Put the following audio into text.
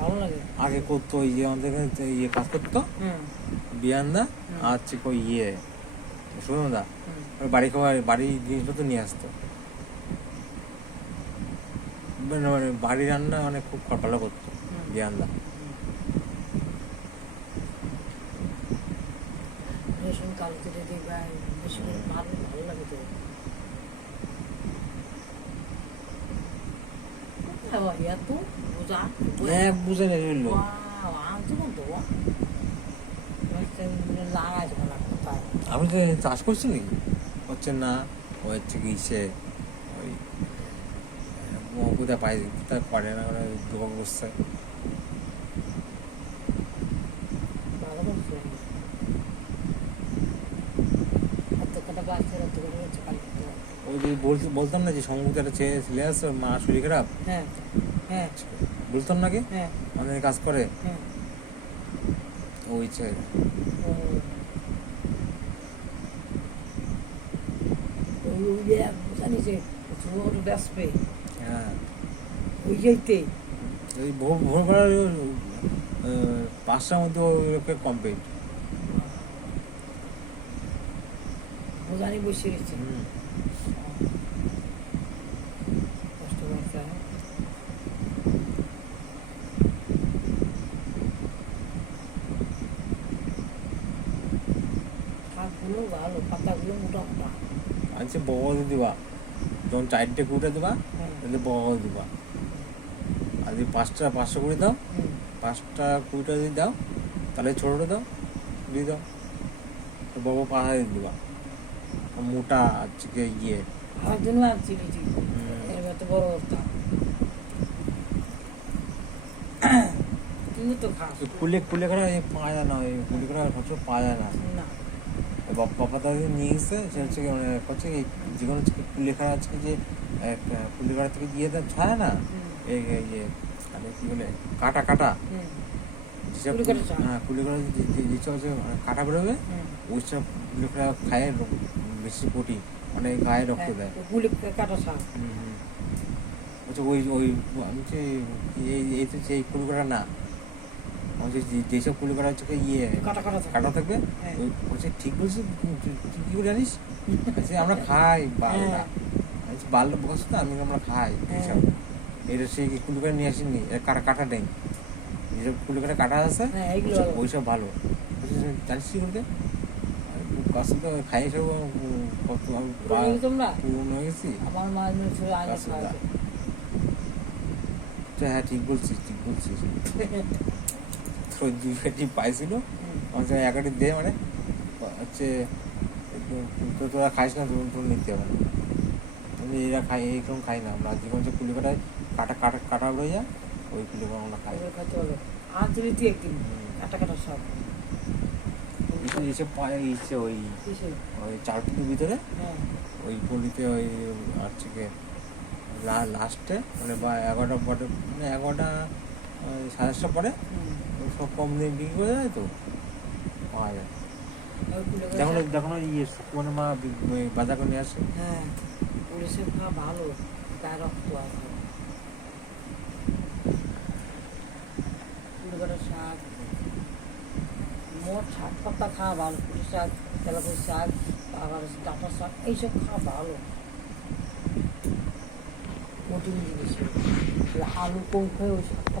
ভালো লাগে। আগে করতো ওই যে আমাদের এখানে ইয়ে কাজ করতো বিয়ানদা আর হচ্ছে ওই ইয়ে সুমনদা বাড়ি খাবার বাড়ির জিনিসপত্র নিয়ে আসতো, মানে বাড়ি রান্না মানে খুব ভালো করতো বিয়ানদা। রসুন কালো করে দিবা, বেশি করে ভালো ভালো লাগে তো। এত বোঝা এক বুঝে নেই চললো। আনছো না তো লাগাইছে না কোথায়। আপনি তো চাষ করছেন নাকি? হচ্ছে না, ওই হচ্ছে কি সে ওই কোথায় পাই কোথায় করে না ওরা জোগাড় করছে। ভালো করছে এত কটা গাছের এত করে হচ্ছে কালি করতে হবে। ওই যে বলতাম না যে সমুদ্রে একটা ছেলে আসছে, ওর মা শরীর খারাপ, হ্যাঁ হ্যাঁ বলতাম নাকি হ্যাঁ আমাদের কাজ করে হ্যাঁ ওই ছেলে। জানিস ছোট বেসপে হ্যাঁ ওই যাইতে ওই ভোর বেলার 5টার মধ্যে ওকে কমপ্লিট। বোঝানি বসে গেছে কষ্ট করতে হয়। শাকগুলো ভালো, পাতাগুলো মোটা মোটা। আচ্ছা বগল দিবা, যখন 4টে কুটে দেবা তাহলে বগল দিবা, আর যদি 5টা করে দাও, 5টা কুড়িটা যদি দাও তাহলে ছোটোটা দাও দিয়ে দাও, বড় পাহাড় দিবা মোটা আজকে ইয়ে। আমার জন্য আর চিনি এবার তো বড় অবস্থা তুমি তো খাস কুলে করা পাওয়া যায় না, ওই কুলে করা সবসময় পাওয়া যায় না। না বাবা তাদের নিয়ে গেছে, সে হচ্ছে কি মানে হচ্ছে কি যে কোনো কুলে খাড়া আজকে যে কুলে খাড়া থেকে দিয়ে দেয় ছাড়ে না এই ইয়ে মানে কি বলে কাটা কাটা যেসব হ্যাঁ কুলে খাড়া যেসব হচ্ছে কাটা বেরোবে ওই সব কুলে খাড়া খায় বেশি প্রোটিন, অনেক গায়ে রক্ত দেয়। গুলি কাটা শাক আচ্ছা ওই ওই আমি হচ্ছে এই তো সেই কুলে খাড়া না, হচ্ছে যেসব কুলে খাড়া হচ্ছে ইয়ে কাটা থাকবে ওই বলছে ঠিক বলছিস তুই কী করে জানিস? আচ্ছা আমরা খাই বালটা, বাল বসে তো আমরা খাই এইসব। এটা সেই কুলে খাড়া নিয়ে আসেনি, কাটা কাটা নেই, যেসব কুলে খাড়া কাটা আছে ওইসব ভালো জানিস কি করতে কাছে তো খাই সব কত পুরনো হয়ে গেছি। হ্যাঁ ঠিক বলছিস ঠিক বলছিস। তো 2 পাইছিল আমার একাটি দে মানে হচ্ছে তো তোরা খাইস না, তোর নিতে হবে না, আমি এরা খাই এইরকম খাই না আমরা, যে কোনো যে কুলি কাটায় কাটা কাটা কাটা উড়ে যায় ওই কুলি কাটা আমরা খাই। আর যদি একদিন কাটা কাটা সব এসব পায় ইচ্ছে ওই 4 ফুটের ভিতরে ওই পলিতে ওই হচ্ছে লাস্টে মানে বা 11টা পরে মানে 11টা 10:30 পরে সব কম দিয়ে বিক্রি করে দেয় তো পাওয়া যায়। দেখো দেখো ইয়ে মানে মা বাজার করে নিয়ে আসে। হ্যাঁ পুলিশের খাওয়া ভালো, গায়ে রক্ত আছে। কুড়িঘাটা শাক মোট শাক পাতা খাওয়া ভালো, পুলিশ শাক তেলাপুরি শাক আবার ডাঁটা শাক এইসব খাওয়া ভালো প্রোটিন জিনিস। আলু কম খেয়ে ওই শাক